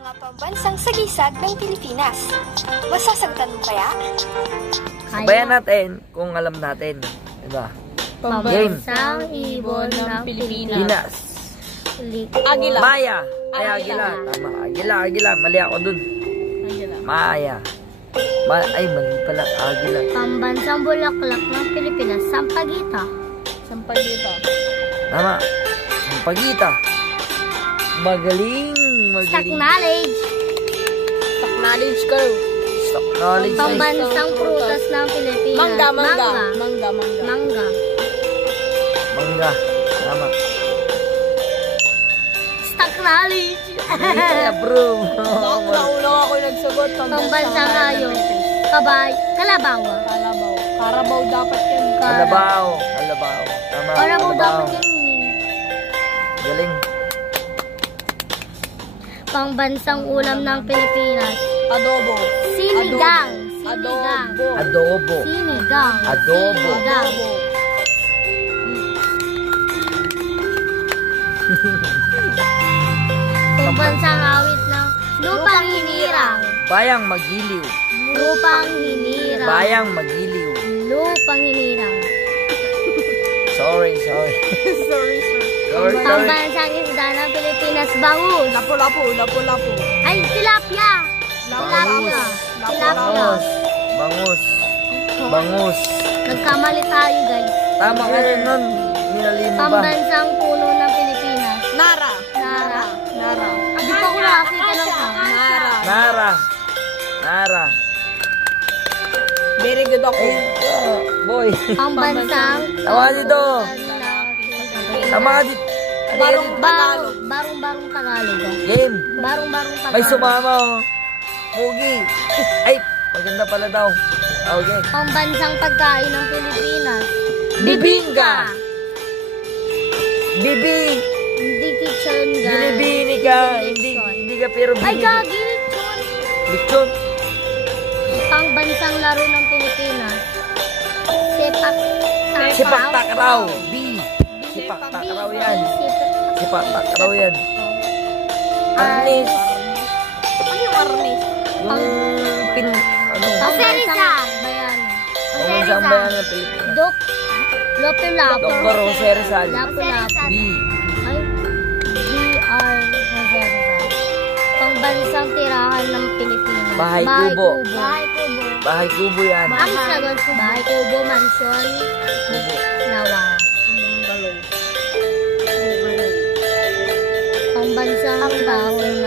mga pambansang sagisag ng Pilipinas. Masasagutan mo kaya? Sabayan natin kung alam natin. Diba? Pambansang ibon ng Pilipinas. Agila. Maya. Ay, agila. Tama. Agila. Mali ako dun. Maya. Ay, mali pala. Agila. Pambansang bulaklak ng Pilipinas. Sampagita. Tama. Sampagita. Magaling. Stock knowledge. Stock knowledge. Pambansang prutas ng Pilipinas. Mangga. Tama. Stock knowledge. Approve. Nauna ako yung nagsagot. Pambansang hayop. Kalabaw. Karabaw dapat yan. Kalabaw. Tama. Kalabaw dapat yan. Galing. Pambansang ulam ng Pilipinas. Adobo. Sinigang. Adobo. Pambansang awit ng lupang hinirang. Bayang magiliw. Sorry. Pambansang isda ng Pilipinas. Bangus. Lapu-lapu. Ay, tilapia. Bangus. Nagkamali tayo, guys. Tama ka rin nun. Minali mo ba? Pambansang puno ng Pilipinas. Nara. Di pa ko nakakita ng Nara. Very good ako. Boy. Pambansang Tama dito. Tama dito. Barong Tagalog. Game. Barong Tagalog. May sumama. Pogi. Ay, maganda pala daw. Okay. Pambansang pagkain ng Pilipinas. Bibingka. Hindi kitchen, guys. Binibini ka. Hindi ka pero Ay, binibini. gagi. Lechon. Pambansang laro ng Pilipinas. Sepak takraw. Sepak takraw yan. Arnis. Ano yung arnis? Pambansang Pambansang bayan ng Pilipinas. Lapu-lapu. Dr. Jose Rizal. Lapu-lapu. B. Ay, D.R. Jose Rizal. Pambansang tirahan ng Pilipinas. Bahay kubo. Bahay kubo. yan. Ang sagot ko, bahay kubo, mansyon, lawa. Pambansang dahon